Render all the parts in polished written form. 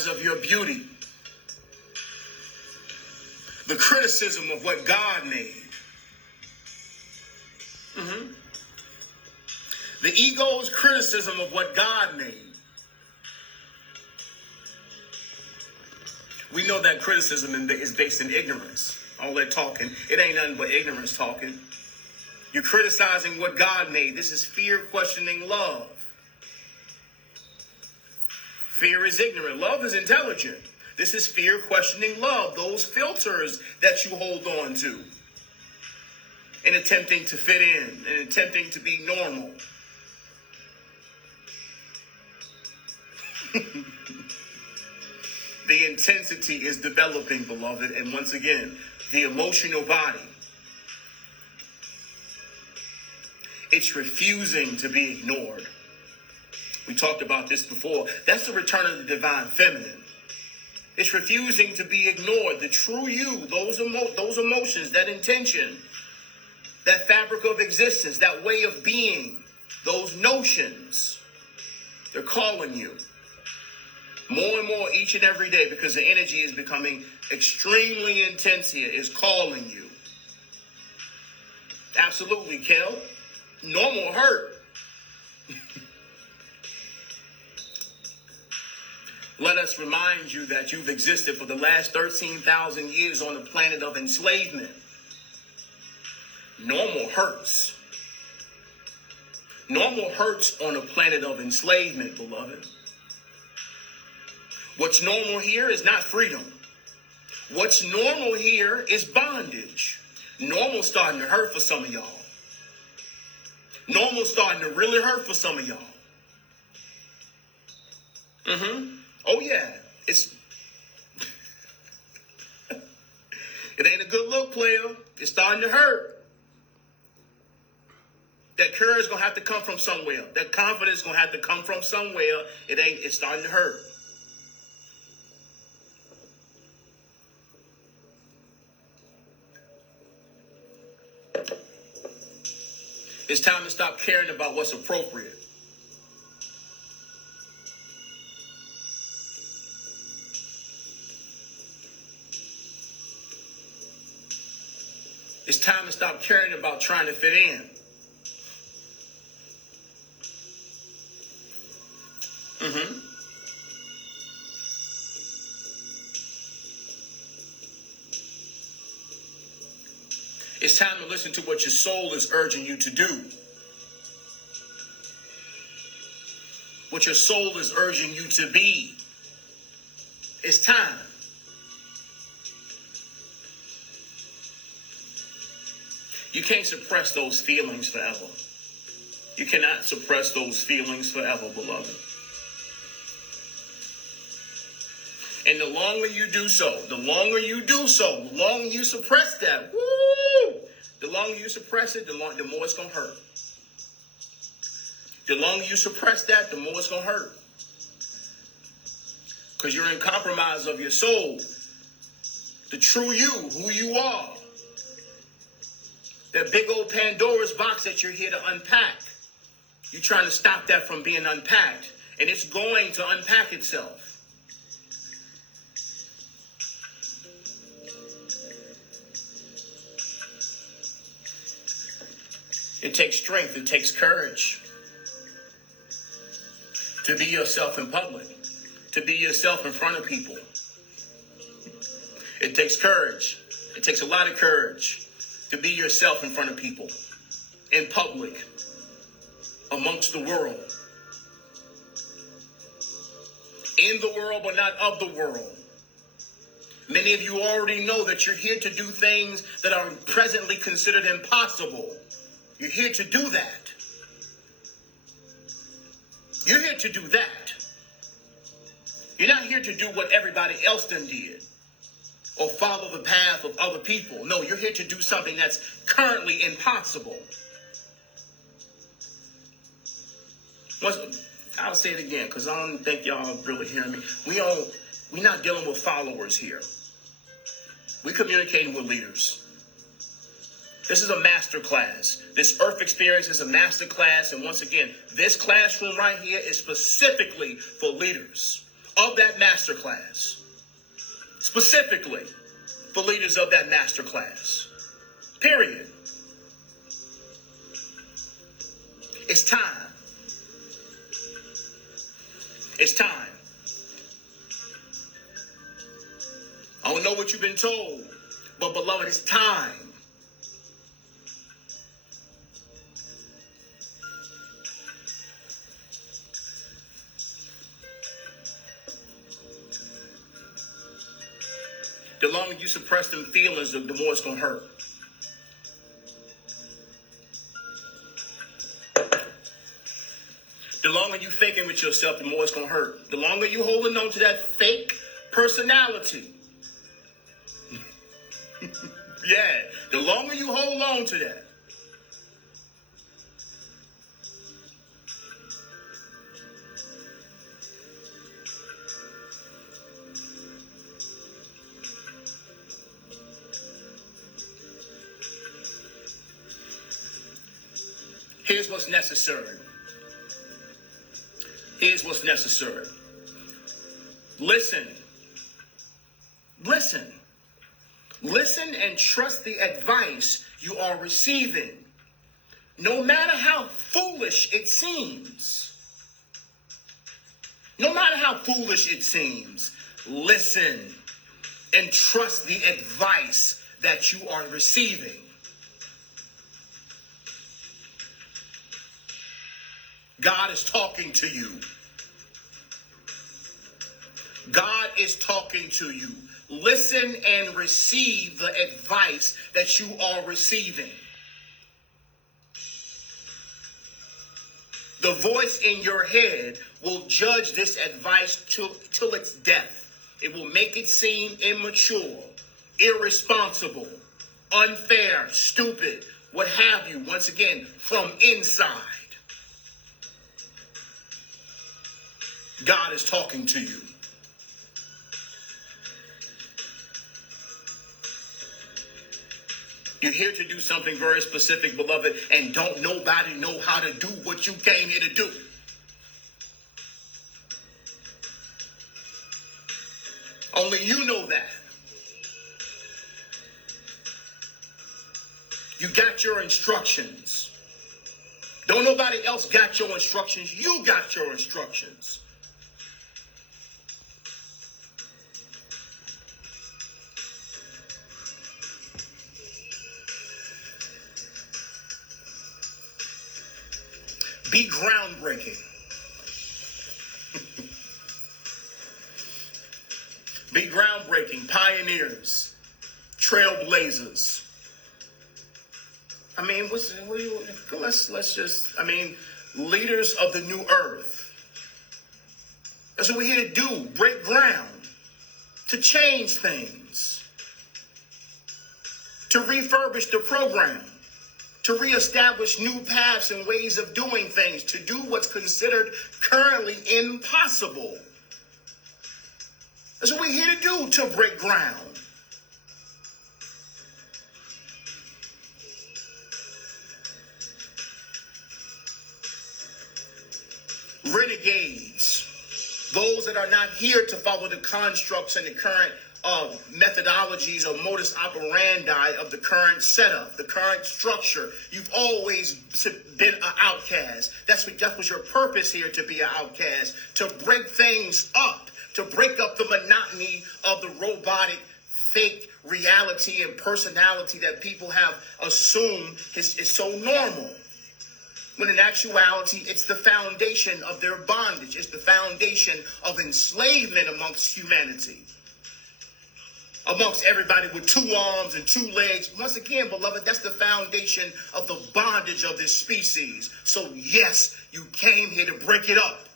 compromise of your beauty. The criticism of what God made. The ego's criticism of what God made. We know that criticism is based in ignorance. All that talking, it ain't nothing but ignorance talking. You're criticizing what God made. This is fear questioning love. Fear is ignorant. Love is intelligent. This is fear questioning love. Those filters that you hold on to in attempting to fit in, in attempting to be normal. The intensity is developing, beloved. And once again, the emotional body, it's refusing to be ignored. We talked about this before. That's the return of the divine feminine. It's refusing to be ignored. The true you, those emotions, that intention, that fabric of existence, that way of being, those notions, they're calling you. More and more each and every day, because the energy is becoming extremely intense here, is calling you. Absolutely, Kel. Normal hurt. Let us remind you that you've existed for the last 13,000 years on the planet of enslavement. Normal hurts. Normal hurts on a planet of enslavement, beloved. What's normal here is not freedom. What's normal here is bondage. Normal's starting to hurt for some of y'all. Normal's starting to really hurt for some of y'all. Oh yeah, it ain't a good look, player. It's starting to hurt. That courage is gonna have to come from somewhere. That confidence is gonna have to come from somewhere. It's starting to hurt. It's time to stop caring about what's appropriate. It's time to stop caring about trying to fit in. It's time to listen to what your soul is urging you to do. What your soul is urging you to be. It's time. You can't suppress those feelings forever. You cannot suppress those feelings forever, beloved. And the longer you do so, the longer you suppress that, the longer you suppress it, the more it's going to hurt. The longer you suppress that, the more it's going to hurt. Because you're in compromise of your soul. The true you, who you are. That big old Pandora's box that you're here to unpack. You're trying to stop that from being unpacked. And it's going to unpack itself. It takes strength. It takes courage to be yourself in public, to be yourself in front of people. It takes courage. It takes a lot of courage to be yourself in front of people, in public, amongst the world. In the world, but not of the world. Many of you already know that you're here to do things that are presently considered impossible. You're here to do that. You're here to do that. You're not here to do what everybody else done did or follow the path of other people. No, you're here to do something that's currently impossible. I'll say it again because I don't think y'all really hearing me. We're not dealing with followers here. We're communicating with leaders. This is a master class. This Earth experience is a master class. And once again, this classroom right here is specifically for leaders of that masterclass, specifically for leaders of that masterclass. Period. It's time. It's time. I don't know what you've been told, but beloved, it's time. The longer you suppress them feelings, the more it's going to hurt. The longer you faking with yourself, the more it's going to hurt. The longer you holding on to that fake personality. Yeah, the longer you hold on to that. Here's what's necessary. Here's what's necessary. Listen. Listen. Listen and trust the advice you are receiving, no matter how foolish it seems. No matter how foolish it seems, listen and trust the advice that you are receiving. God is talking to you. God is talking to you. Listen and receive the advice that you are receiving. The voice in your head will judge this advice till its death. It will make it seem immature, irresponsible, unfair, stupid, what have you, once again, from inside. God is talking to you. You're here to do something very specific, beloved, and don't nobody know how to do what you came here to do. Only you know that. You got your instructions. Don't nobody else got your instructions. You got your instructions. Be groundbreaking. Be groundbreaking, pioneers, trailblazers. I mean, leaders of the new earth. That's what we're here to do, break ground, to change things, to refurbish the program, to reestablish new paths and ways of doing things, to do what's considered currently impossible. That's what we're here to do, to break ground. Renegades, those that are not here to follow the constructs and the current methodologies or modus operandi of the current setup, the current structure. You've always been an outcast. That was your purpose here, to be an outcast, to break things up, to break up the monotony of the robotic, fake reality and personality that people have assumed is so normal. When in actuality, it's the foundation of their bondage. It's the foundation of enslavement amongst humanity. Amongst everybody with 2 arms and 2 legs. Once again, beloved, that's the foundation of the bondage of this species. So yes, you came here to break it up.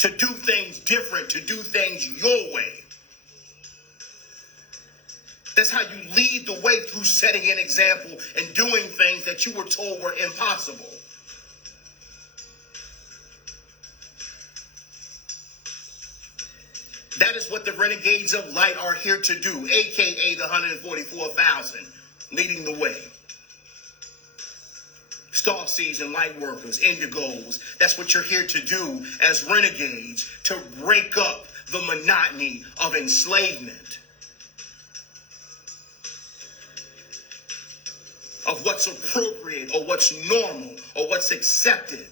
To do things different, to do things your way. That's how you lead the way, through setting an example and doing things that you were told were impossible. That is what the renegades of light are here to do, aka the 144,000, leading the way. It's starseeds and light workers, indigos. That's what you're here to do as renegades, to break up the monotony of enslavement, of what's appropriate or what's normal or what's accepted.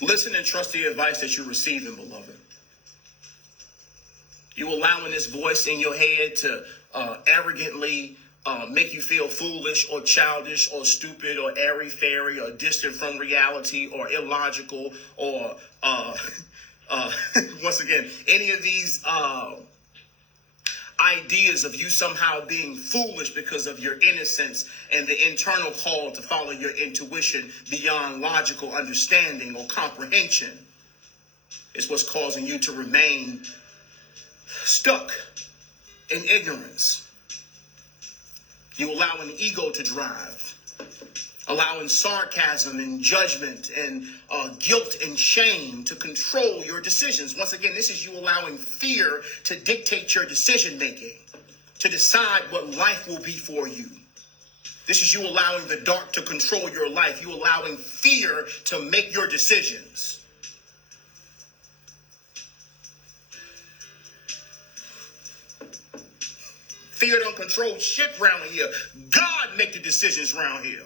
Listen and trust the advice that you're receiving, beloved. You allowing this voice in your head to arrogantly make you feel foolish or childish or stupid or airy-fairy or distant from reality or illogical or, once again, any of these ideas of you somehow being foolish because of your innocence and the internal call to follow your intuition beyond logical understanding or comprehension is what's causing you to remain stuck in ignorance. You allowing ego to drive, allowing sarcasm and judgment and guilt and shame to control your decisions. Once again, this is you allowing fear to dictate your decision making, to decide what life will be for you. This is you allowing the dark to control your life, you allowing fear to make your decisions. Fear don't control shit around here. God make the decisions around here.